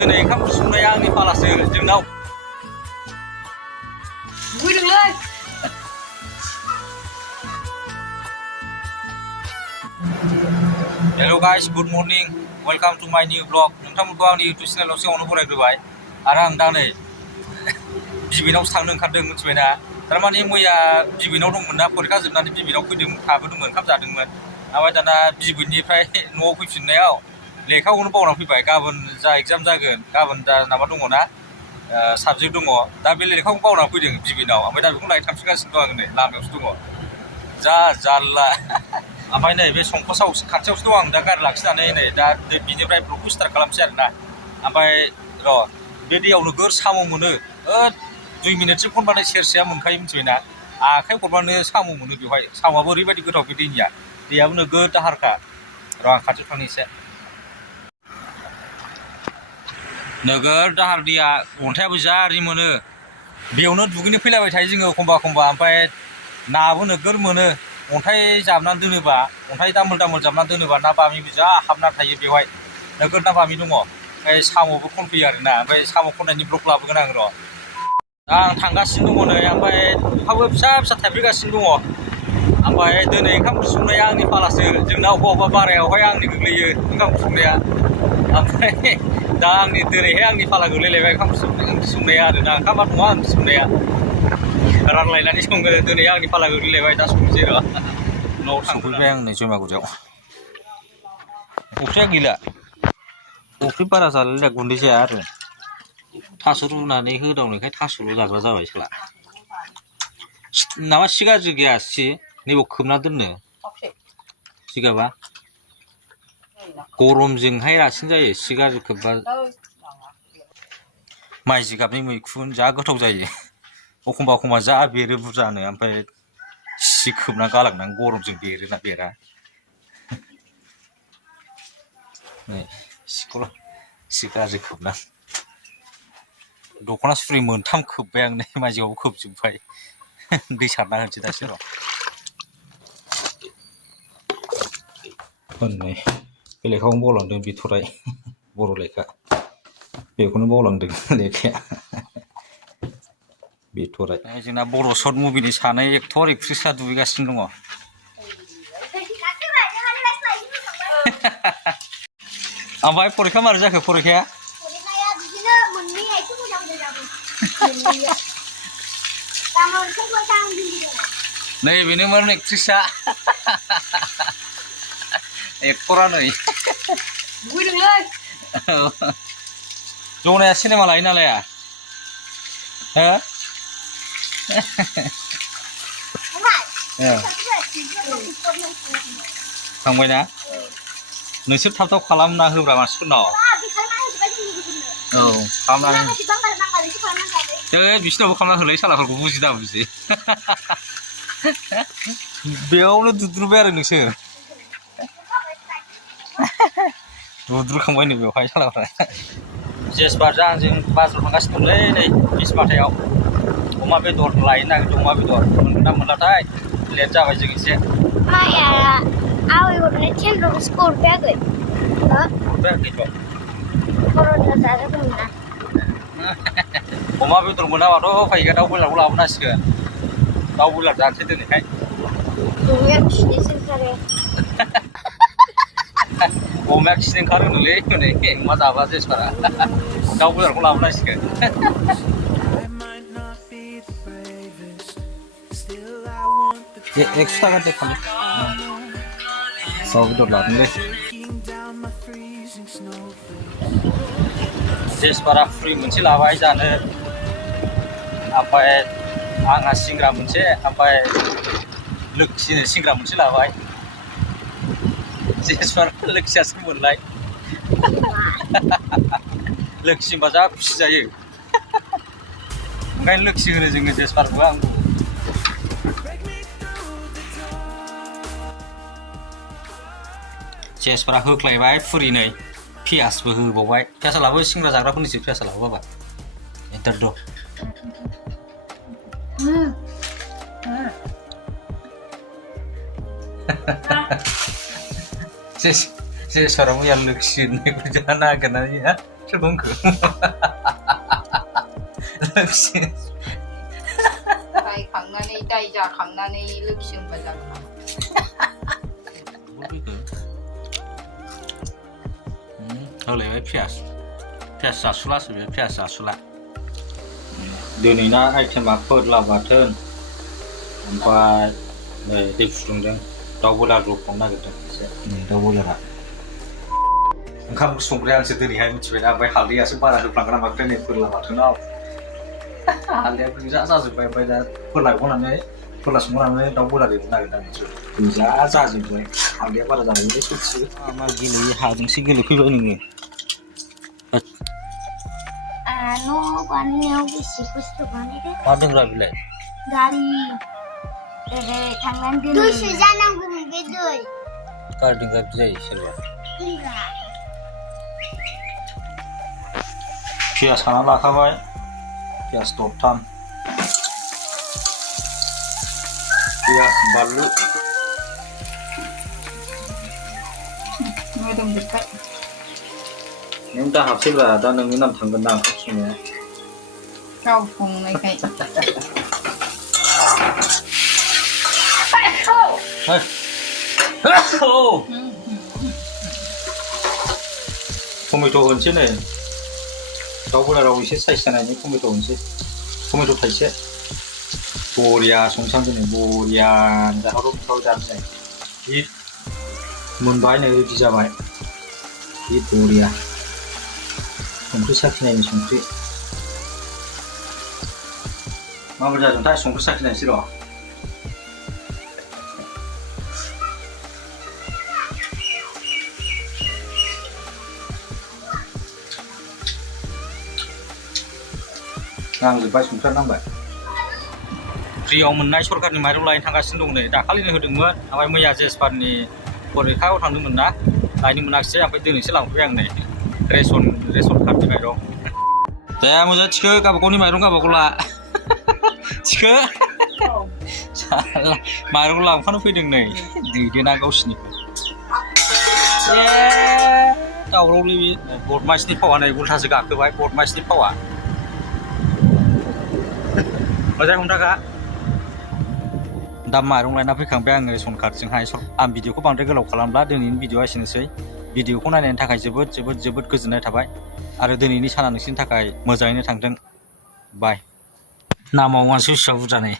दिनै ओंखाम संनाया आंनि फालासो जोंनाव दुगैदोंलै hello guys good morning welcome to my new blog नोंथांमोनखौ आंनि इउटुब चेनेलाव सिगाङावनो बरायग्रोबाय आरो आं दा नै बिबैनावसो थांनो ओंखारदों मिथिबायना थारमाने मैया बिबैनाव दंमोन ना फरिखा जोबनानै बिबैनाव फैदों थाबोदोंमोन ओंखाम जादोंमोन ओमफ्राय दाना बिबैनिफ्राय न'आव फैफिननायाव लेखाखौनो बावनानै फैबाय गाबोन जा एग्जाम जागोन गाबोन दा माबा दङ ना साबजेक्ट दङ दा बे लेखाखौ बावनानै फैदों बिबैनाव ओमफ्राय दा बेखौ लायनो थांफिनगासिनो दं आङो नै लामायावसो दङ जा जारला ओमफ्राय नै बे संकसआव खाथियावसो दं आं दा गारि लाखिनानै नै दा बिनिफ्राय ब्लगखौ स्टार्ट खालामसै आरोना ओमफ्राय र' बे दैयाव नोगोर साम' मोनो 2 मिनिटसो खनबानो सेरसेया मोनखायो मिथिबायना आखाइ हरबानो साम' मोनो बेवहाय साम'आबो ओरैबायदि गोथाव बे दैनिया दैयाबो नोगोर दाहारखा र' आं खाथियाव थांनो एसे नोगोर दाहार दैया अन्थाइआबो जारि मोनो बेयावनो दुगैनो फैलाबाय थायो जोङो एखमबा ओमफ्राय नाबो नोगोर मोनो अन्थाइ जाबनानै दोनोबा अन्थाइ दामोल जाबनानै दोनोबा ना बामिबो जा हाबना थायो बेवहाय नोगोर ना बामि दङ ओमफ्राय साम'बो खनफैयो आरोना ओमफ्राय साम' खननायनि ब्लग लाबोगोन आं र' दा आं थांगासिनो दङ नै ओमफ्राय अखाबो फिसा थाइफ्रिगासिनो दङ ओमफ्राय दिनै ओंखाम ओंख्रि संनाया आंनि फालासो जोंना अबेबा बारायावहाय आंनि गोग्लैयो ओंखाम ओंख्रि संनाया ओमफ्राय दा दिनैहाय आंनि फाला गोग्लैलायबाय ओंखाम ओंख्रि संनाया आरोना ओंखामा नङा ओंख्रि संनाया रानलायनानै सङो दिनै आंनि फाला गोग्लैलायबाय दा संनोसै र' न'आव थांफैबाय आं नै जयमागुरियाव अफ्रिया गैला अफ्रि बारा जालायला गुन्दै जाया आरो थास' रुनानै होदावनायखाय थास'ल' जाग्रा जाबाय साला माबा सि गाज्रि गैया सि नैबाव खोबना दोननो जिगाबा गरमजोंहाय रासिन जायो सि गाज्रि खोबबा माइ जिगाबनि मैखुन जा गोथाव जायो एखमबा जा बेरो बुरजानो ओमफ्राय सि खोबना गालांनानै गरमजों बेरोना बेरा नै सि गाज्रि खोबना दख'ना सुरि 3 खोब्बाय आं नै माइ जिगाबाव खोबजोब्बाय दै सारना होनोसै दासो र' नै बे लेखाखौनो बावलांदों बिथराय बर' लेखा बेखौनो बावलांदों लेखाया बिथराय जोंना बर' सर्ट मुभिनि सानै एक्टर एक्ट्रिसआ दुगैगासिनो दङ ओमफ्राय फरिखा मारै जाखो फरिखाया बिदिनो मोननै आथिं मोजां नै बेनोमोन एक्ट्रिसआ एक्टरा नै दुगैदोंलै जनाया सिनेमा लायो ना लाया हो थांबायना नोंसोर थाब खालामना होब्रा मानसिफोरनाव औ खालामनानै बिसिनावबो खालामना होलाय सालाफोरखौ बुजिदा बुजि बेयावनो दुद्रुबाय आरो नोंसोर दुद्रुखांबाय नै बेवहाय सालाफ्रा जेसबारजों आंजों बाजाराव थांगासिनो दंलै नै बिसमाथायाव अमा बेदर लायनो नागिरदों अमा बेदर मोनगोन ना मोनलाथाय लेट जाबाय जों एसे माया आबै हरनाय 10 रुपिसखौ हरफैयाखै हरफैयाखैथ' कर'ना जादोंमोन ना अमा बेदर मोनाबाथ' उफाय गैया दाउ बयलारखौ लाबोनांसिगोन दाउ बयलार जानोसै दिनैहाय अमाया खिनोसो ओंखारो अमाया खिनो ओंखारो होनोलै हनै अमा जाबा जेसबारा दाउ बयलारखौ लाबोनांसिगोन एकस' थाखा दे खालाम दाउ बेदर लादोंलै जेसबारा फ्रि मोनसे लाबाय जानो ओमफ्राय आंहा सिंग्रा मोनसे ओमफ्राय लोक्षिनो सिंग्रा मोनसे लाबाय जेसबारा लोक्षियासो मोनलाय लोक्षि होनबा जा खुसि जायो ओंखायनो लोक्षि होनो जोङो जेसबारखौ आं जेसबारा होख्लायबाय फुरिनै पियासबो होबावबाय पियासालाबो सिंग्रा जाग्राफोरनिसो पियासालाबो बाबा एन्टार द जेसबारा मैया लोक्षि होननायखौ जा नागिरनानै सोरखौ होनखो लोखि रायखांनानै दाय जाखांनानै लोखि होनबा जागोन होलायबाय पियास जासुलासो बे पियास जासुला दिनैना आइटेमा फोरला बाथोन ओमफ्राय दै फुदुंदों दाउ बयलार रुफावनो नागिरदों एसे दाउ बयलारा ओंखाम संग्राया आंसो दिनैहाय मिथिबाय ना ओमफ्राय हालदैयासो बारा होफ्लांगोन नामाथाय नै फोरला बाथोनाव हालदैया गोजा जाजोब्बाय ओमफ्राय दा फोरला संनानै दाउ बयलार एवनो नागिरदों गोजा जाजोब्बाय हालदैया बारा जानायनि सयथि मा गेलेयो हाजोंसो गेलेफैबाय नोङो न' बानायनायाव बेसे खस्थ' बानायदों मा दोनग्रा बिलाय गारि ओरै थांनानै दैसो जानांगौमोन बे दै गारि दोनग्रा बिदि जायो सोरबा पियास हाना लाखाबाय पियास दरथाम पियास बानलु मोदोमजोब्बाय नों दा हाबसैब्रा दा नोंनि नाम थांगोन ना ओंखाम संनाया गाव संनायखाय टमेट' होनोसै नै दाउ बयलाराव एसे साइज जानायनि टमेट' होनोसै टमेट' थाइसे बरिया संसां दिनै बरिया जाहरबाय जानोसै जि मोनबाय नै रेडि जाबाय जि बरिया संख्रि साखिनायनि संख्रि माबोरै जादोंथाय संख्रि साखिनायसै र' नांजोब्बाय संख्रिया नांबाय फ्रियाव मोननाय सरकारनि माइरं लायनो थांगासिनो दं नै दाखालिनो होदोंमोन ओमफ्राय मैया जेसपारनि परिखायाव थांदोंमोन ना लायनो मोनाखिसै ओमफ्राय दिनैसो लांफैबाय आं नै रेसन कार्डनि माइरं दे मोजां थिखो गावबागावनि माइरं गावबागाव ला थिखो माइरं लांफानो फैदों नै दैदेना गावसिनि दावरावलै बे बदमासनि फावा नै उल्थासो गाखोबाय बदमासनि फावा मोजां हमथाखा दा माइरं लायना फैखांबाय आङो रेसन कार्डजोंहाय आं भिडिअखौ बांद्राय गोलाव खालामला दिनैनि भिडिअआ एसेनोसै भिडिअखौ नायनायनि थाखाय जोबोद गोजोननाय थाबाय आरो दिनैनि साना नोंसोरनि थाखाय मोजाङैनो थांथों बाय नामाव मानसि बुरजा नै